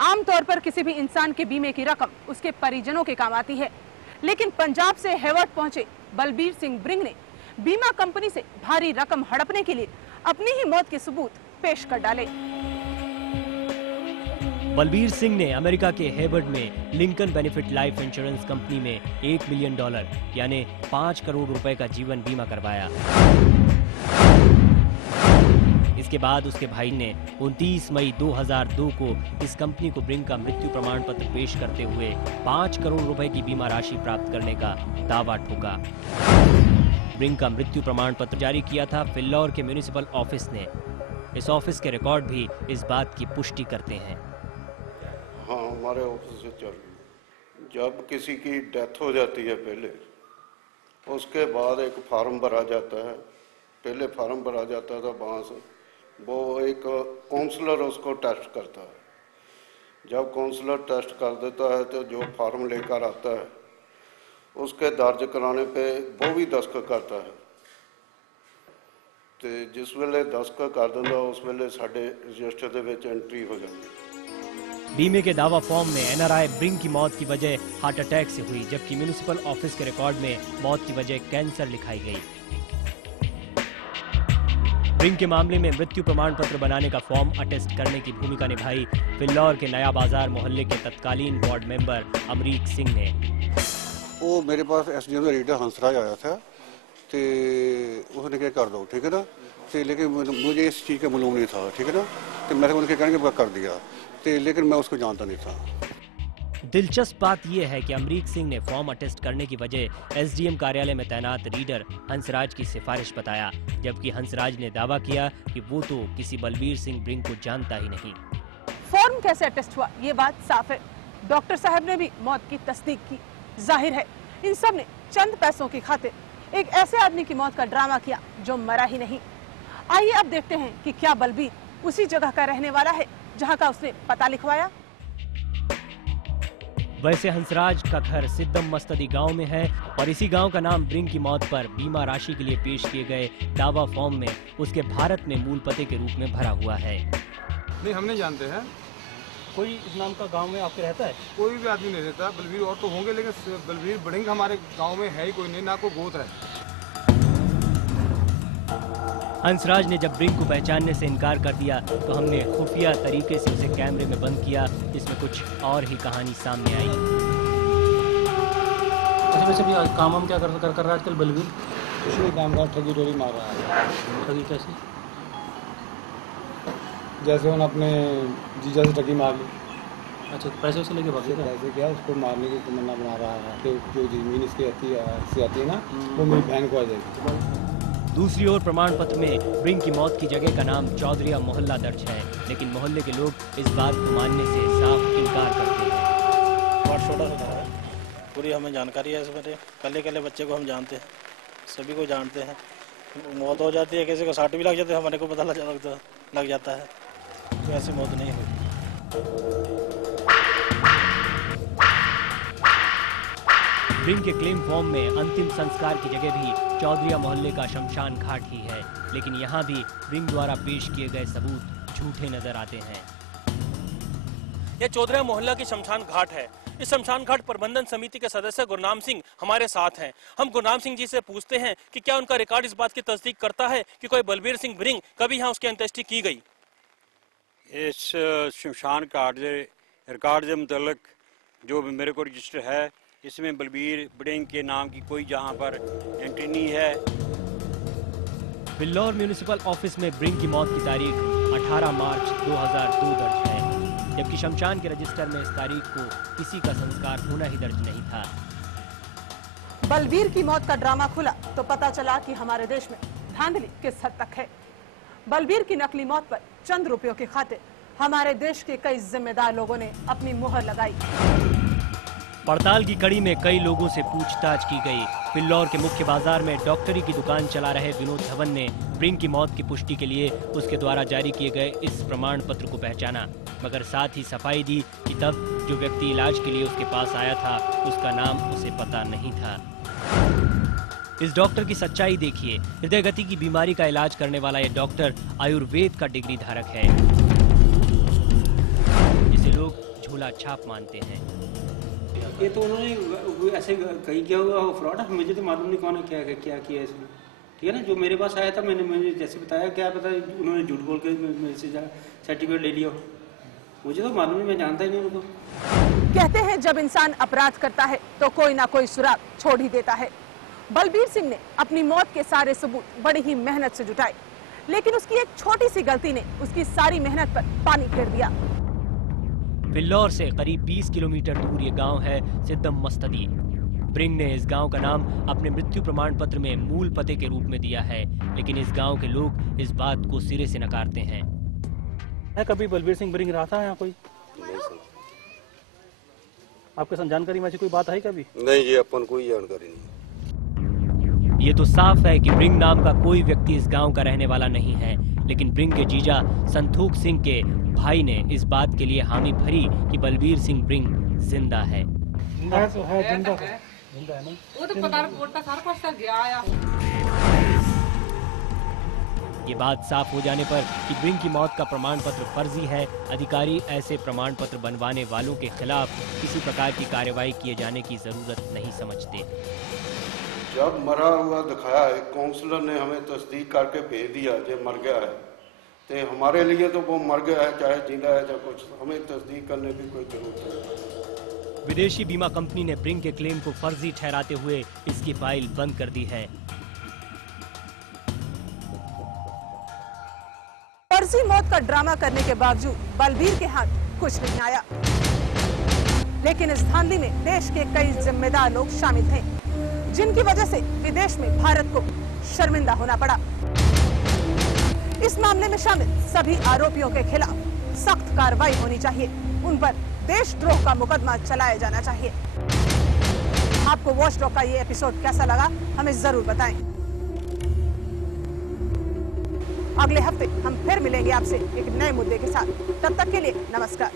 आमतौर पर किसी भी इंसान के बीमे की रकम उसके परिजनों के काम आती है, लेकिन पंजाब से हेवर्ड पहुंचे बलबीर सिंह ब्रिंग ने बीमा कंपनी से भारी रकम हड़पने के लिए अपनी ही मौत के सबूत पेश कर डाले। बलबीर सिंह ने अमेरिका के हेवर्ड में Lincoln benefit life insurance company में $1 मिलियन यानी 5 करोड़ रुपए का जीवन बीमा करवाया। इसके बाद उसके भाई ने 29 मई 2002 को इस कंपनी को ब्रिंग का मृत्यु प्रमाण पत्र पेश करते हुए 5 करोड़ रुपए की बीमा राशि प्राप्त करने का दावा ठोका। ब्रिंग का मृत्यु प्रमाण पत्र जारी किया था फिल्लौर के म्युनिसिपल ऑफिस ने। इस ऑफिस के रिकॉर्ड भी इस बात की पुष्टि करते हैं। हाँ, हमारे ऑफिस से चल रही। जब किसी की डेथ हो जाती है पहले, उसके बाद एक फार्म भरा जाता है। पहले फार्म भरा जाता था वहाँ से, वो एक काउंसलर उसको टेस्ट करता है। जब काउंसलर टेस्ट कर देता है तो जो फार्म लेकर आता है उसके दर्ज कराने पे वो भी दस्तखत करता है। तो जिस वेले दस्तखत कर देता उस वेले साडे रजिस्टर दे विच एंट्री हो जाती है। बीमे के दावा फॉर्म में एनआरआई ब्रिंग की मौत की वजह हार्ट अटैक से हुई, जबकि म्युनिसिपल ऑफिस के रिकॉर्ड में मौत की वजह कैंसर लिखाई गई। ब्रिंग के मामले में मृत्यु प्रमाण पत्र बनाने का फॉर्म अटेस्ट करने की भूमिका निभाई फिल्लौर के नया बाजार मोहल्ले के तत्कालीन वार्ड मेंबर अमरीक सिंह ने। वो मेरे पास एसडीएम का रीडर हंसराज आया था, तो उसने क्या कर दो, ठीक है ना, तो लेकिन मुझे इस चीज़ का मालूम नहीं था, ठीक है ना, तो मैंने उनके कहने के कर दिया, तो लेकिन मैं उसको जानता नहीं था। दिलचस्प बात यह है कि अमरीक सिंह ने फॉर्म अटेस्ट करने की वजह एसडीएम कार्यालय में तैनात रीडर हंसराज की सिफारिश बताया, जबकि हंसराज ने दावा किया कि वो तो किसी बलबीर सिंह ब्रिंग को जानता ही नहीं। फॉर्म कैसे अटेस्ट हुआ ये बात साफ है। डॉक्टर साहब ने भी मौत की तस्दीक की। जाहिर है इन सब ने चंद पैसों की खातिर एक ऐसे आदमी की मौत का ड्रामा किया जो मरा ही नहीं। आइए अब देखते हैं कि क्या बलबीर उसी जगह का रहने वाला है जहां का उसने पता लिखवाया। वैसे हंसराज का घर सिद्धम मस्तदी गांव में है और इसी गांव का नाम ब्रिंग की मौत पर बीमा राशि के लिए पेश किए गए दावा फॉर्म में उसके भारत में मूल पते के रूप में भरा हुआ है। नहीं, हम नहीं जानते हैं। कोई इस नाम का गांव में आपके रहता है? कोई भी आदमी नहीं रहता। बलबीर और तो होंगे, लेकिन बलबीर ब्रिंग हमारे गांव में है ही कोई नहीं, ना कोई गोत्र है। हंसराज ने जब ब्रिंग को पहचानने से इनकार कर दिया तो हमने खुफिया तरीके से उसे कैमरे में बंद किया, जिसमें कुछ और ही कहानी सामने आई। वैसे भी काम हम क्या कर रहा है आजकल बलबीर? कुछ भी काम का ठगी टोरी मार रहा है। ठगी कैसे? जैसे उन्होंने अपने जीजा से ठगी मार ली। अच्छा, पैसे उसे लेके भागे? पैसे क्या, उसको मारने की तमन्ना बना रहा है कि जो जमीन इसकी आती है ना, वो मेरी बहन को आ जाएगी। दूसरी ओर प्रमाण पत्र में ब्रिंग की मौत की जगह का नाम चौधरी मोहल्ला दर्ज है, लेकिन मोहल्ले के लोग इस बात को मानने से साफ इनकार करते हैं। बहुत छोटा सा है, पूरी हमें जानकारी है। इसमें कल्ले कल्ले बच्चे को हम जानते हैं, सभी को जानते हैं। मौत हो जाती है, किसी को साट भी लग जाते हैं, हमारे को पता लग जाता है, तो ऐसी मौत नहीं हुई। ब्रिंग के क्लेम फॉर्म में अंतिम संस्कार की जगह भी चौधरी मोहल्ले का शमशान घाट ही है, लेकिन यहाँ भी ब्रिंग द्वारा पेश किए गए सबूत झूठे नजर आते हैं। यह चौधरी मोहल्ला की शमशान घाट है। इस शमशान घाट प्रबंधन समिति के सदस्य गुरनाम सिंह हमारे साथ हैं। हम गुरनाम सिंह जी से पूछते हैं कि क्या उनका रिकॉर्ड इस बात की तस्दीक करता है कि कोई बलबीर सिंह ब्रिंग कभी यहाँ उसकी अंत्येष्टि की गई। इस शमशान घाट के रिकॉर्ड के मुताबिक जो भी मेरे को रजिस्टर है, इसमें बलबीर ब्रिंग के नाम की कोई जहाँ पर एंट्री नहीं है। फिल्लौर म्युनिसिपल ऑफिस में ब्रिंग की मौत की तारीख 18 मार्च 2002 दर्ज है, जबकि शमशान के रजिस्टर में इस तारीख को किसी का संस्कार होना ही दर्ज नहीं था। बलबीर की मौत का ड्रामा खुला तो पता चला कि हमारे देश में धांधली किस हद तक है। बलबीर की नकली मौत पर चंद रुपयों की खातिर हमारे देश के कई जिम्मेदार लोगों ने अपनी मुहर लगाई। पड़ताल की कड़ी में कई लोगों से पूछताछ की गई। फिल्लौर के मुख्य बाजार में डॉक्टरी की दुकान चला रहे विनोद धवन ने ब्रिंग की मौत की पुष्टि के लिए उसके द्वारा जारी किए गए इस प्रमाण पत्र को पहचाना, मगर साथ ही सफाई दी कि तब जो व्यक्ति इलाज के लिए उसके पास आया था उसका नाम उसे पता नहीं था। इस डॉक्टर की सच्चाई देखिए। हृदय गति की बीमारी का इलाज करने वाला यह डॉक्टर आयुर्वेद का डिग्री धारक है, जिसे लोग झोला छाप मानते हैं। ये तो उन्होंने ऐसे कहीं किया हुआ फ्रॉड है, मुझे तो मालूम नहीं कौन क्या किया इसमें, ठीक है ना। जो मेरे पास आया था मैंने जैसे बताया, क्या पता उन्होंने झूठ बोल के मेरे से सर्टिफिकेट ले लिया हो, मुझे तो मालूम नहीं, मैं जानता ही नहीं उनको। कहते हैं जब इंसान अपराध करता है तो कोई ना कोई सुराग छोड़ ही देता है। बलबीर सिंह ने अपनी मौत के सारे सबूत बड़ी ही मेहनत से जुटाए, लेकिन उसकी एक छोटी सी गलती ने उसकी सारी मेहनत पर पानी फेर दिया। फिल्लौर से करीब 20 किलोमीटर दूर ये गांव है सिद्धम मस्तदी। ब्रिंग ने इस गांव का नाम अपने मृत्यु प्रमाण पत्र में मूल पते के रूप में दिया है, लेकिन इस गांव के लोग इस बात को सिरे से नकारते हैं। कभी बलबीर सिंह ब्रिंग रहा था यहाँ कोई? आपके साथ जानकारी में ऐसी कोई बात है कभी? नहीं जी, अपन कोई जानकारी नहीं। ये तो साफ है कि ब्रिंग नाम का कोई व्यक्ति इस गांव का रहने वाला नहीं है, लेकिन ब्रिंग के जीजा संतोख सिंह के भाई ने इस बात के लिए हामी भरी कि बलबीर सिंह ब्रिंग जिंदा है। वो तो पता बोलता सारा कुछ गया आया। ये बात साफ हो जाने पर कि ब्रिंग की मौत का प्रमाण पत्र फर्जी है, अधिकारी ऐसे प्रमाण पत्र बनवाने वालों के खिलाफ किसी प्रकार की कार्रवाई किए जाने की जरूरत नहीं समझते। जब मरा हुआ दिखाया है, काउंसलर ने हमें तस्दीक करके भेज दिया जो मर गया है, तो हमारे लिए तो वो मर गया है, चाहे जिंदा है चाहे कुछ, हमें तस्दीक करने की कोई जरूरत नहीं। विदेशी बीमा कंपनी ने ब्रिंग के क्लेम को फर्जी ठहराते हुए इसकी फाइल बंद कर दी है। फर्जी मौत का ड्रामा करने के बावजूद बलबीर के हाथ कुछ नहीं आया, लेकिन इस धांधली में देश के कई जिम्मेदार लोग शामिल थे, जिनकी वजह से विदेश में भारत को शर्मिंदा होना पड़ा। इस मामले में शामिल सभी आरोपियों के खिलाफ सख्त कार्रवाई होनी चाहिए, उन पर देशद्रोह का मुकदमा चलाया जाना चाहिए। आपको वॉचडॉग का ये एपिसोड कैसा लगा हमें जरूर बताएं। अगले हफ्ते हम फिर मिलेंगे आपसे एक नए मुद्दे के साथ। तब तक के लिए नमस्कार।